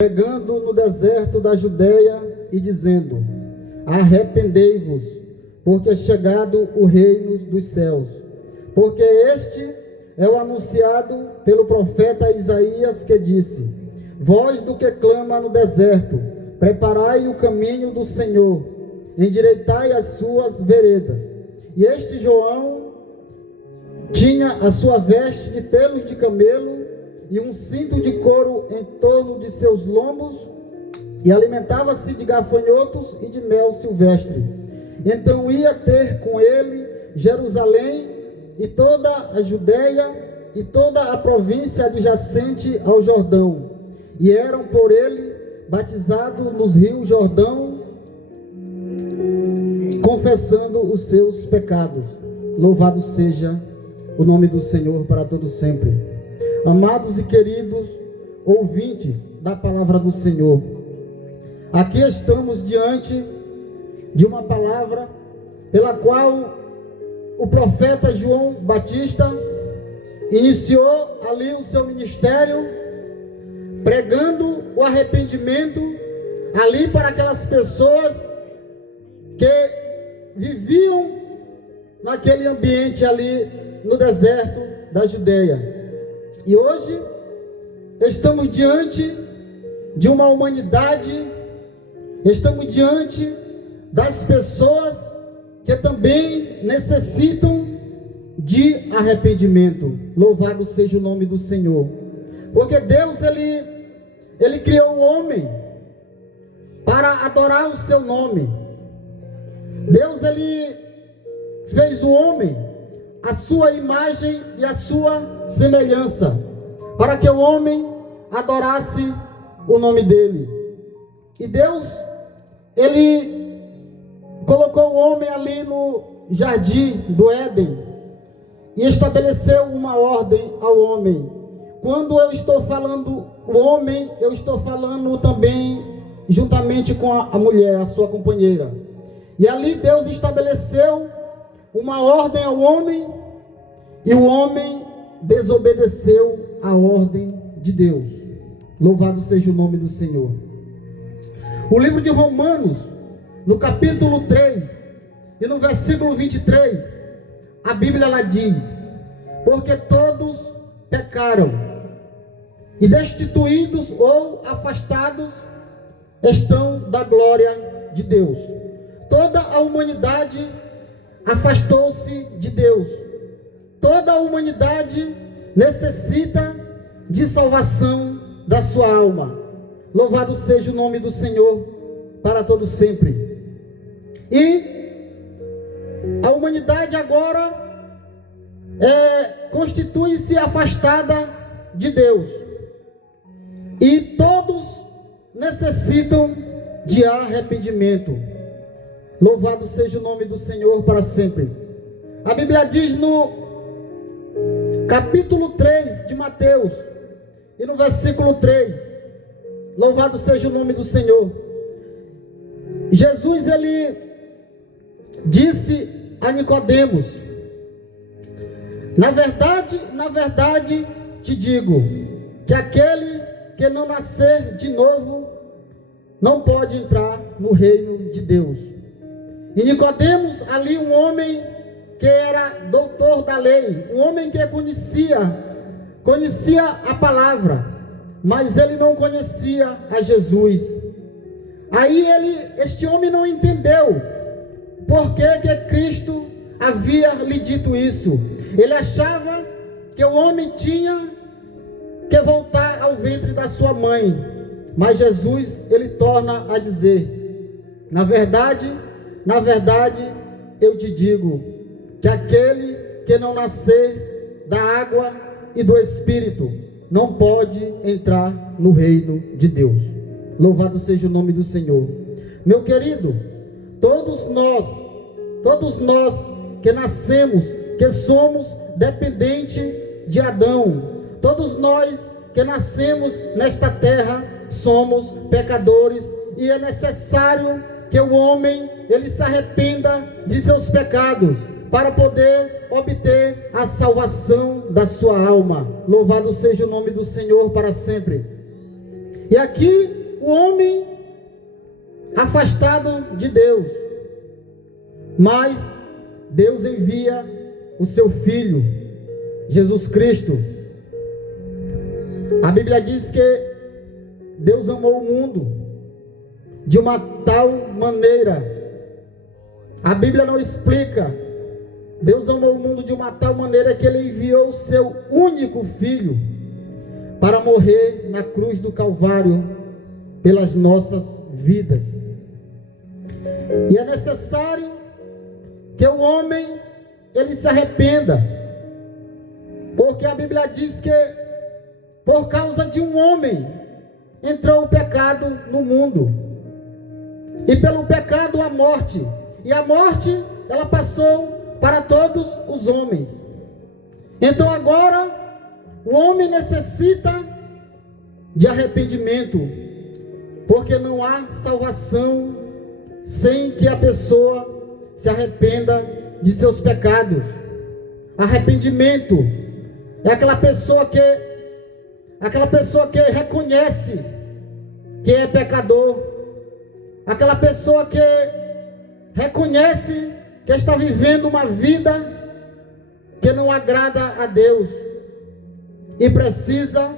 pregando no deserto da Judeia e dizendo: arrependei-vos, porque é chegado o reino dos céus. Porque este é o anunciado pelo profeta Isaías, que disse: voz do que clama no deserto, preparai o caminho do Senhor, endireitai as suas veredas. E este João tinha a sua veste de pelos de camelo e um cinto de couro em torno de seus lombos, e alimentava-se de gafanhotos e de mel silvestre. Então ia ter com ele Jerusalém e toda a Judeia e toda a província adjacente ao Jordão, e eram por ele batizados nos rios Jordão, confessando os seus pecados. Louvado seja o nome do Senhor para todos sempre. Amados e queridos ouvintes da palavra do Senhor, aqui estamos diante de uma palavra pela qual o profeta João Batista iniciou ali o seu ministério, pregando o arrependimento ali para aquelas pessoas que viviam naquele ambiente ali no deserto da Judeia. E hoje estamos diante de uma humanidade, estamos diante das pessoas que também necessitam de arrependimento. Louvado seja o nome do Senhor. Porque Deus, Ele criou o homem para adorar o seu nome. Deus, Ele fez o homem a sua imagem e a sua semelhança, para que o homem adorasse o nome dele. E Deus, Ele colocou o homem ali no jardim do Éden e estabeleceu uma ordem ao homem. Quando eu estou falando o homem, eu estou falando também juntamente com a mulher, a sua companheira. E ali Deus estabeleceu uma ordem ao homem, e o homem desobedeceu a ordem de Deus. Louvado seja o nome do Senhor. O livro de Romanos, no capítulo 3 e no versículo 23, a Bíblia ela diz: porque todos pecaram e destituídos ou afastados estão da glória de Deus. Toda a humanidade afastou-se de Deus. Toda a humanidade necessita de salvação da sua alma. Louvado seja o nome do Senhor para todos sempre. E a humanidade agora constitui-se afastada de Deus. E todos necessitam de arrependimento. Louvado seja o nome do Senhor para sempre. A Bíblia diz no capítulo 3 de Mateus, e no versículo 3, louvado seja o nome do Senhor. Jesus, ele disse a Nicodemos: na verdade te digo, que aquele que não nascer de novo, não pode entrar no reino de Deus. E Nicodemos, ali um homem que era doutor da lei, um homem que conhecia a palavra, mas ele não conhecia a Jesus. Aí este homem não entendeu por que Cristo havia lhe dito isso. Ele achava que o homem tinha que voltar ao ventre da sua mãe, mas Jesus, ele torna a dizer: na verdade, eu te digo, que aquele que não nascer da água e do Espírito, não pode entrar no reino de Deus. Louvado seja o nome do Senhor. Meu querido, todos nós que nascemos, que somos dependentes de Adão, todos nós que nascemos nesta terra, somos pecadores, e é necessário que o homem, ele se arrependa de seus pecados, para poder obter a salvação da sua alma. Louvado seja o nome do Senhor para sempre. E aqui o homem afastado de Deus, mas Deus envia o seu Filho, Jesus Cristo. A Bíblia diz que Deus amou o mundo de uma tal maneira. A Bíblia não explica. Deus amou o mundo de uma tal maneira que Ele enviou o seu único Filho para morrer na cruz do Calvário pelas nossas vidas. E é necessário que o homem ele se arrependa, porque a Bíblia diz que por causa de um homem entrou o pecado no mundo, e pelo pecado a morte, e a morte ela passou para todos os homens. Então agora o homem necessita de arrependimento, porque não há salvação sem que a pessoa se arrependa de seus pecados. Arrependimento é aquela pessoa que reconhece que é pecador, aquela pessoa que reconhece que está vivendo uma vida que não agrada a Deus e precisa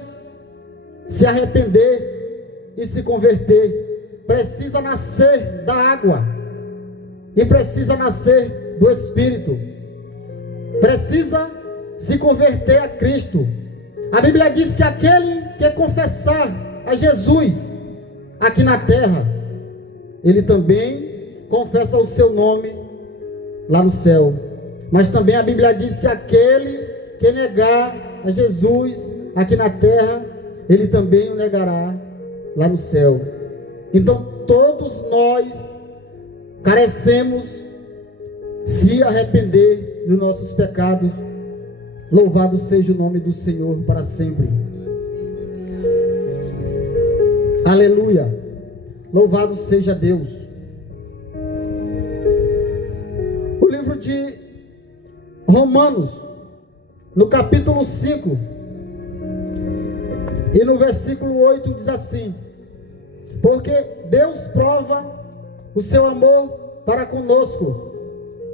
se arrepender e se converter. Precisa nascer da água e precisa nascer do Espírito. Precisa se converter a Cristo. A Bíblia diz que aquele que confessar a Jesus aqui na terra, ele também confessa o seu nome lá no céu. Mas também a Bíblia diz que aquele que negar a Jesus aqui na terra, ele também o negará lá no céu. Então todos nós carecemos se arrepender dos nossos pecados. Louvado seja o nome do Senhor para sempre. Aleluia. Louvado seja Deus. O livro de Romanos, no capítulo 5 e no versículo 8 diz assim: porque Deus prova o seu amor para conosco,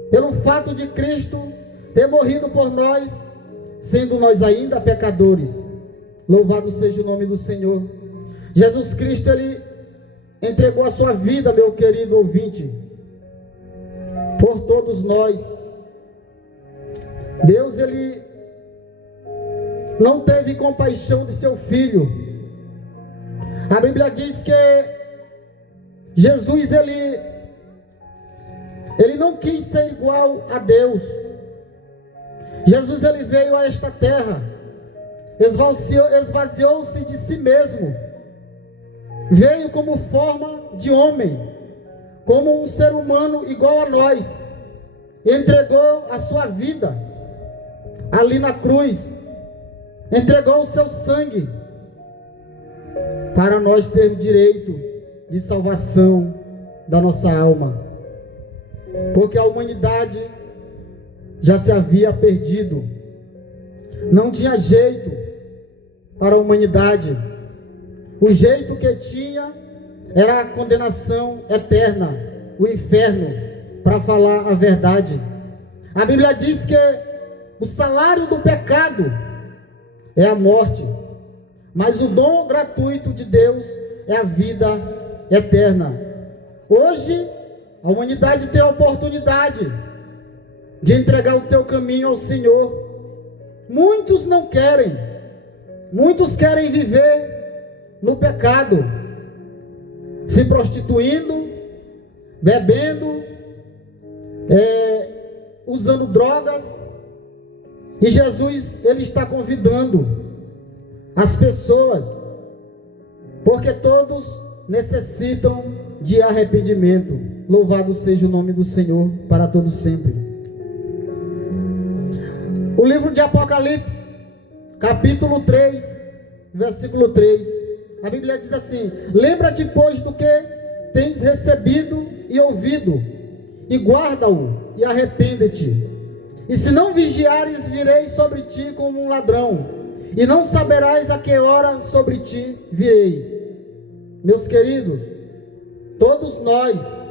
pelo fato de Cristo ter morrido por nós, sendo nós ainda pecadores. Louvado seja o nome do Senhor. Jesus Cristo, Ele entregou a sua vida, meu querido ouvinte, por todos nós. Deus, Ele não teve compaixão de seu Filho. A Bíblia diz que Jesus, Ele não quis ser igual a Deus. Jesus, Ele veio a esta terra, esvaziou-se de si mesmo, veio como forma de homem, como um ser humano igual a nós, e entregou a sua vida ali na cruz, entregou o seu sangue, para nós ter direito de salvação da nossa alma, porque a humanidade já se havia perdido, não tinha jeito para a humanidade. O jeito que tinha era a condenação eterna, o inferno, para falar a verdade. A Bíblia diz que o salário do pecado é a morte, mas o dom gratuito de Deus é a vida eterna. Hoje a humanidade tem a oportunidade de entregar o teu caminho ao Senhor. Muitos não querem, muitos querem viver no pecado, se prostituindo, bebendo, usando drogas. E Jesus, Ele está convidando as pessoas, porque todos necessitam de arrependimento. Louvado seja o nome do Senhor para todos sempre. O livro de Apocalipse, capítulo 3, versículo 3, a Bíblia diz assim: lembra-te, pois, do que tens recebido e ouvido, e guarda-o, e arrepende-te. E se não vigiares, virei sobre ti como um ladrão, e não saberás a que hora sobre ti virei. Meus queridos, todos nós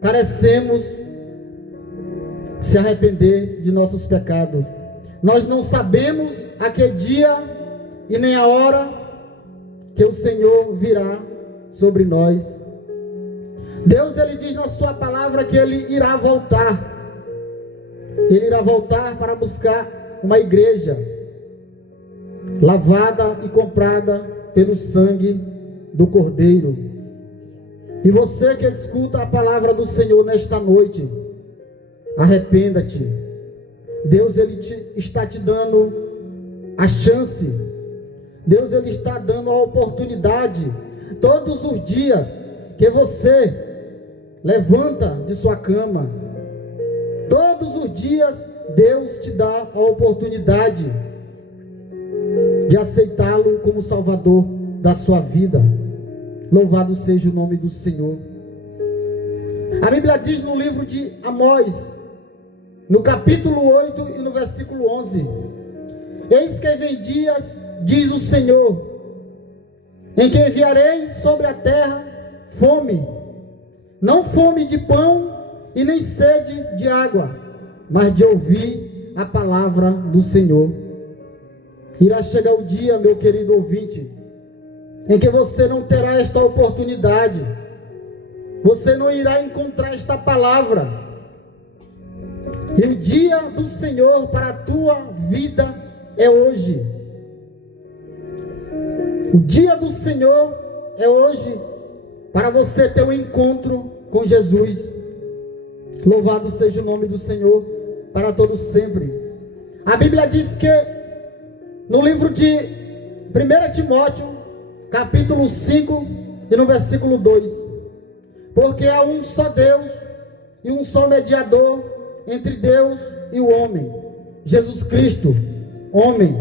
carecemos se arrepender de nossos pecados. Nós não sabemos a que dia e nem a hora que o Senhor virá sobre nós. Deus, Ele diz na sua palavra que Ele irá voltar. Ele irá voltar para buscar uma igreja lavada e comprada pelo sangue do Cordeiro. E você que escuta a palavra do Senhor nesta noite, arrependa-te. Deus, Ele está te dando a chance. Deus, Ele está dando a oportunidade. Todos os dias que você levanta de sua cama, todos os dias Deus te dá a oportunidade de aceitá-lo como Salvador da sua vida. Louvado seja o nome do Senhor. A Bíblia diz no livro de Amós, no capítulo 8 e no versículo 11: eis que vem dias, diz o Senhor, em que enviarei sobre a terra fome, não fome de pão e nem sede de água, mas de ouvir a palavra do Senhor. Irá chegar o dia, meu querido ouvinte, em que você não terá esta oportunidade, você não irá encontrar esta palavra. E o dia do Senhor para a tua vida é hoje. O dia do Senhor é hoje, para você ter um encontro com Jesus. Louvado seja o nome do Senhor para todos sempre. A Bíblia diz que no livro de 1 Timóteo, capítulo 5 e no versículo 2: porque há um só Deus e um só mediador entre Deus e o homem, Jesus Cristo, homem,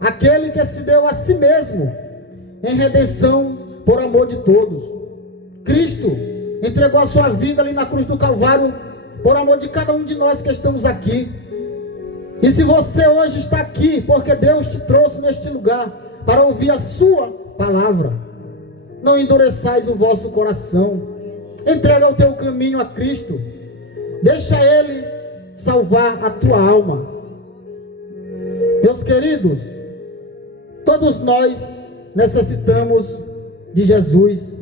aquele que se deu a si mesmo em redenção por amor de todos. Cristo entregou a sua vida ali na cruz do Calvário por amor de cada um de nós que estamos aqui. E se você hoje está aqui porque Deus te trouxe neste lugar para ouvir a sua palavra, não endureçais o vosso coração. Entrega o teu caminho a Cristo. Deixa Ele salvar a tua alma. Meus queridos, todos nós necessitamos de Jesus.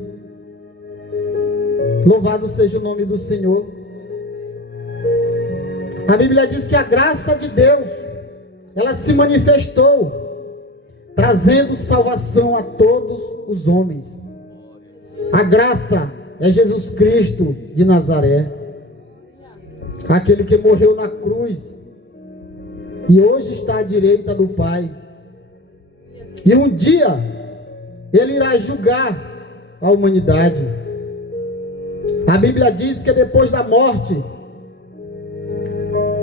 Louvado seja o nome do Senhor. A Bíblia diz que a graça de Deus, ela se manifestou, trazendo salvação a todos os homens. A graça é Jesus Cristo de Nazaré, aquele que morreu na cruz e hoje está à direita do Pai. E um dia Ele irá julgar a humanidade. A Bíblia diz que depois da morte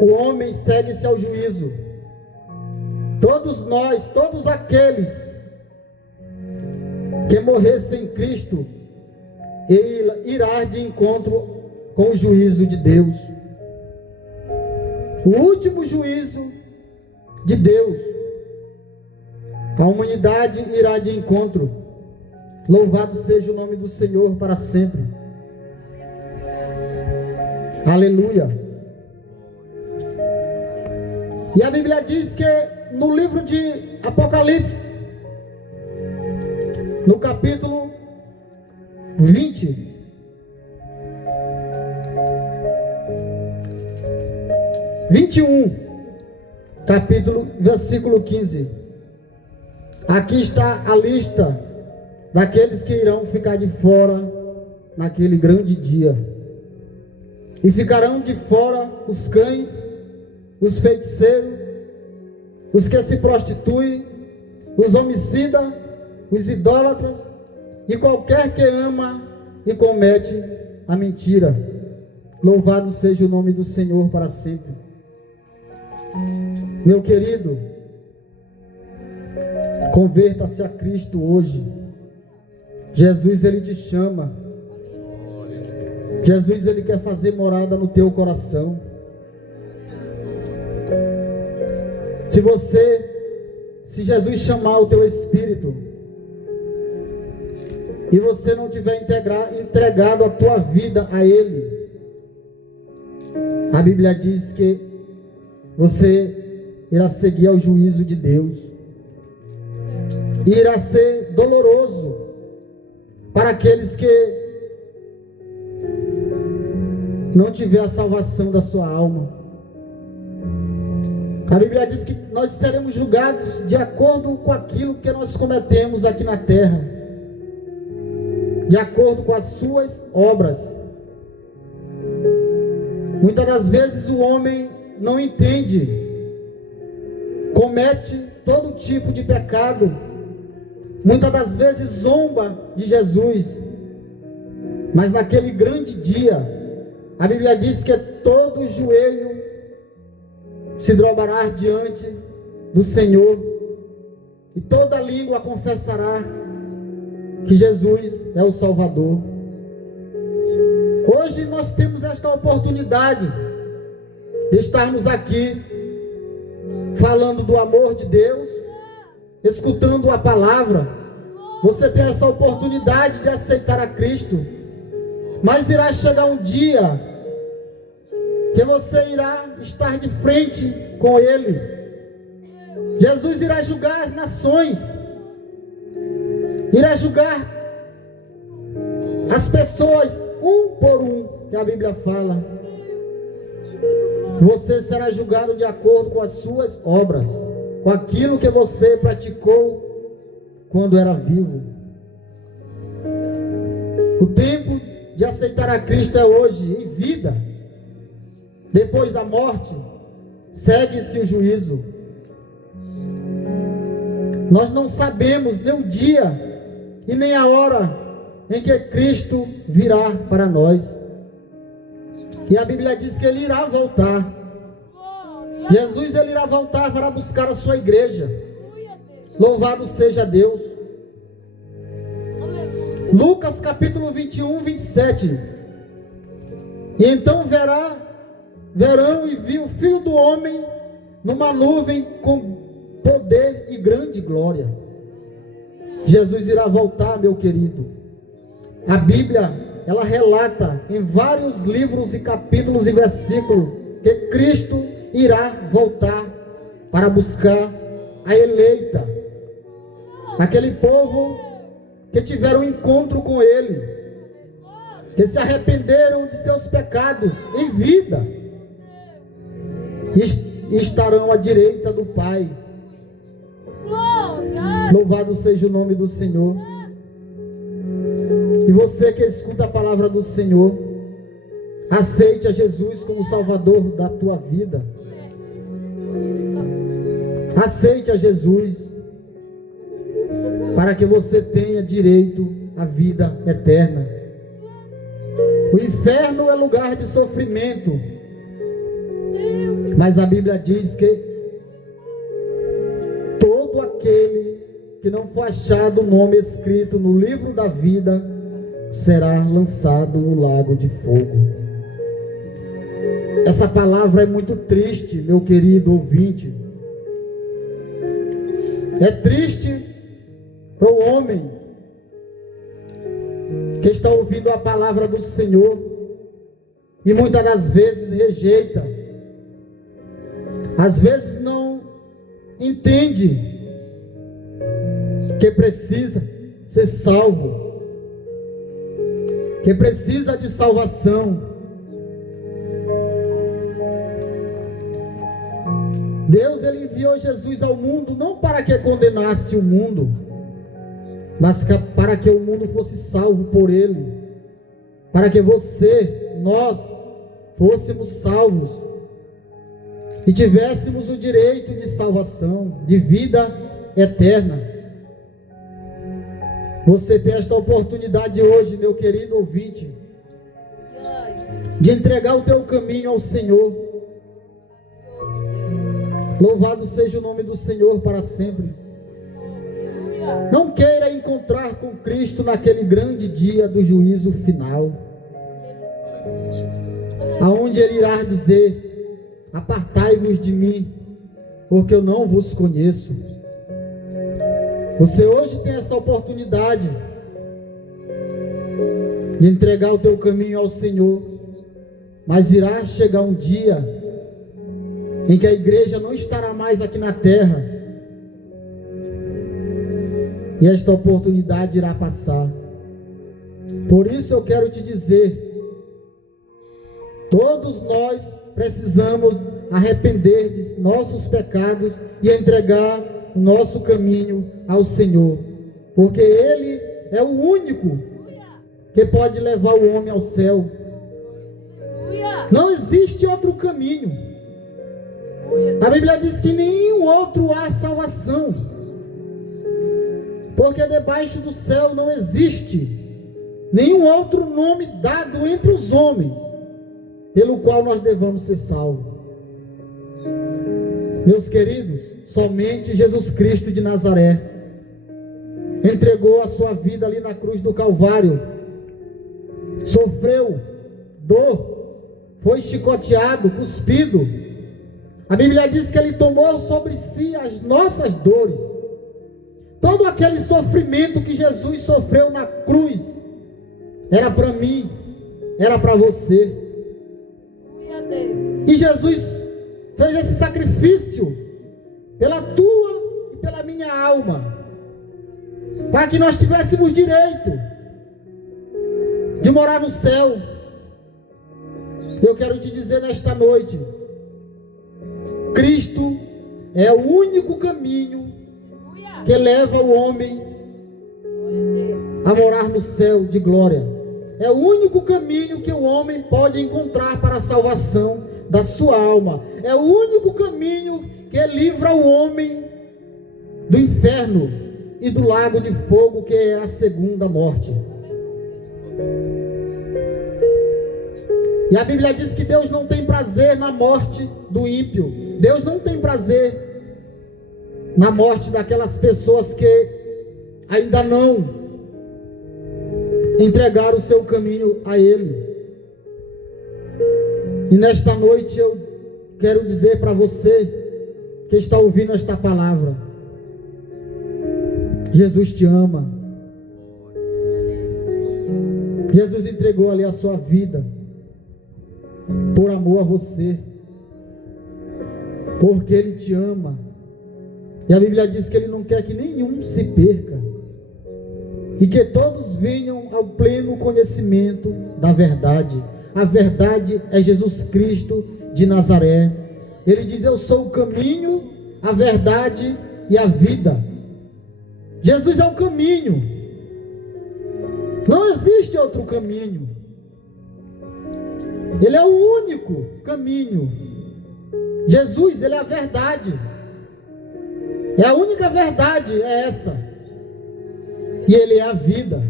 o homem segue-se ao juízo. Todos nós, todos aqueles que morressem em Cristo, Ele irá de encontro com o juízo de Deus. O último juízo de Deus. A humanidade irá de encontro. Louvado seja o nome do Senhor para sempre. Aleluia. E a Bíblia diz que no livro de Apocalipse, no capítulo 20, capítulo, versículo 15. Aqui está a lista daqueles que irão ficar de fora naquele grande dia. E ficarão de fora os cães, os feiticeiros, os que se prostituem, os homicidas, os idólatras e qualquer que ama e comete a mentira. Louvado seja o nome do Senhor para sempre. Meu querido, converta-se a Cristo hoje. Jesus, Ele te chama. Jesus, Ele quer fazer morada no teu coração. Se Jesus chamar o teu espírito, e você não tiver entregado a tua vida a Ele, a Bíblia diz que você irá seguir ao juízo de Deus. E irá ser doloroso para aqueles que não tiver a salvação da sua alma. A Bíblia diz que nós seremos julgados de acordo com aquilo que nós cometemos aqui na terra, de acordo com as suas obras. Muitas das vezes o homem não entende, comete todo tipo de pecado, muitas das vezes zomba de Jesus, mas naquele grande dia, a Bíblia diz que todo joelho se dobrará diante do Senhor, e toda língua confessará que Jesus é o Salvador. Hoje nós temos esta oportunidade de estarmos aqui falando do amor de Deus, escutando a palavra. Você tem essa oportunidade de aceitar a Cristo, mas irá chegar um dia que você irá estar de frente com Ele. Jesus irá julgar as nações, irá julgar as pessoas um por um, que a Bíblia fala. Você será julgado de acordo com as suas obras, com aquilo que você praticou quando era vivo. O tempo de aceitar a Cristo é hoje, em vida. Depois da morte, segue-se o juízo. Nós não sabemos nem o dia e nem a hora em que Cristo virá para nós. E a Bíblia diz que Ele irá voltar. Jesus, Ele irá voltar para buscar a sua igreja. Louvado seja Deus. Lucas capítulo 21, 27. E então verão e viu o Filho do Homem numa nuvem com poder e grande glória. Jesus irá voltar, meu querido. A Bíblia, ela relata em vários livros e capítulos e versículos que Cristo irá voltar para buscar a eleita, aquele povo que tiveram um encontro com Ele, que se arrependeram de seus pecados em vida e estarão à direita do Pai. Louvado seja o nome do Senhor. E você que escuta a palavra do Senhor, aceite a Jesus como Salvador da tua vida. Aceite a Jesus para que você tenha direito à vida eterna. O inferno é lugar de sofrimento, mas a Bíblia diz que todo aquele que não for achado o nome escrito no livro da vida será lançado no lago de fogo. Essa palavra é muito triste, meu querido ouvinte. É triste para o homem que está ouvindo a palavra do Senhor e muitas das vezes rejeita, às vezes não entende que precisa ser salvo, que precisa de salvação. Deus, Ele enviou Jesus ao mundo não para que condenasse o mundo, mas para que o mundo fosse salvo por Ele, para que nós fôssemos salvos e tivéssemos o direito de salvação, de vida eterna. Você tem esta oportunidade hoje, meu querido ouvinte, de entregar o teu caminho ao Senhor. Louvado seja o nome do Senhor para sempre. Não queira encontrar com Cristo naquele grande dia do juízo final, aonde Ele irá dizer: apartai-vos de mim, porque eu não vos conheço. Você hoje tem essa oportunidade de entregar o teu caminho ao Senhor, mas irá chegar um dia em que a igreja não estará mais aqui na terra, e esta oportunidade irá passar. Por isso eu quero te dizer, todos nós precisamos arrepender de nossos pecados e entregar o nosso caminho ao Senhor, porque Ele é o único que pode levar o homem ao céu. Não existe outro caminho. A Bíblia diz que nenhum outro há salvação, porque debaixo do céu não existe nenhum outro nome dado entre os homens pelo qual nós devamos ser salvos. Meus queridos, somente Jesus Cristo de Nazaré entregou a sua vida ali na cruz do Calvário, sofreu dor, foi chicoteado, cuspido. A Bíblia diz que Ele tomou sobre si as nossas dores. Todo aquele sofrimento que Jesus sofreu na cruz era para mim, era para você. E Jesus fez esse sacrifício pela tua e pela minha alma, para que nós tivéssemos direito de morar no céu. Eu quero te dizer nesta noite, Cristo é o único caminho que leva o homem a morar no céu de glória. É o único caminho que o homem pode encontrar para a salvação da sua alma. É o único caminho que livra o homem do inferno e do lago de fogo, que é a segunda morte. E a Bíblia diz que Deus não tem prazer na morte do ímpio. Deus não tem prazer na morte daquelas pessoas que ainda não entregaram o seu caminho a Ele. E nesta noite eu quero dizer para você que está ouvindo esta palavra: Jesus te ama. Jesus entregou ali a sua vida por amor a você, porque Ele te ama. E a Bíblia diz que Ele não quer que nenhum se perca, e que todos venham ao pleno conhecimento da verdade. A verdade é Jesus Cristo de Nazaré. Ele diz: eu sou o caminho, a verdade e a vida. Jesus é o caminho. Não existe outro caminho. Ele é o único caminho. Jesus, Ele é a verdade. É a única verdade, é essa. E Ele é a vida.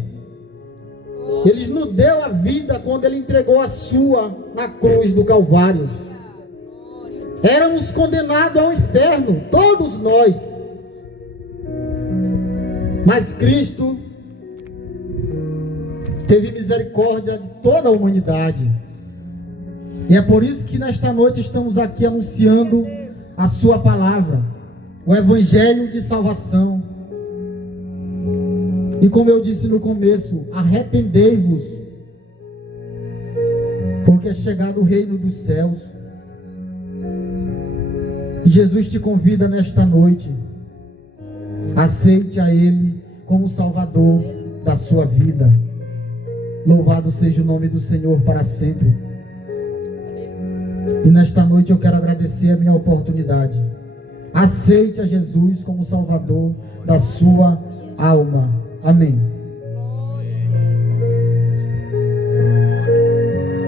Ele nos deu a vida quando Ele entregou a sua na cruz do Calvário. Éramos condenados ao inferno, todos nós. Mas Cristo teve misericórdia de toda a humanidade. E é por isso que nesta noite estamos aqui anunciando a sua palavra, o Evangelho de salvação. E como eu disse no começo, arrependei-vos, porque é chegado o reino dos céus. E Jesus te convida nesta noite: aceite a Ele como Salvador da sua vida. Louvado seja o nome do Senhor para sempre. E nesta noite eu quero agradecer a minha oportunidade. Aceite a Jesus como Salvador da sua alma. Amém.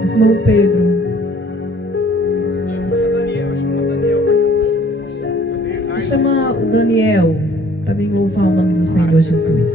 Irmão Pedro, chama o Daniel para vir louvar o nome do Senhor Jesus.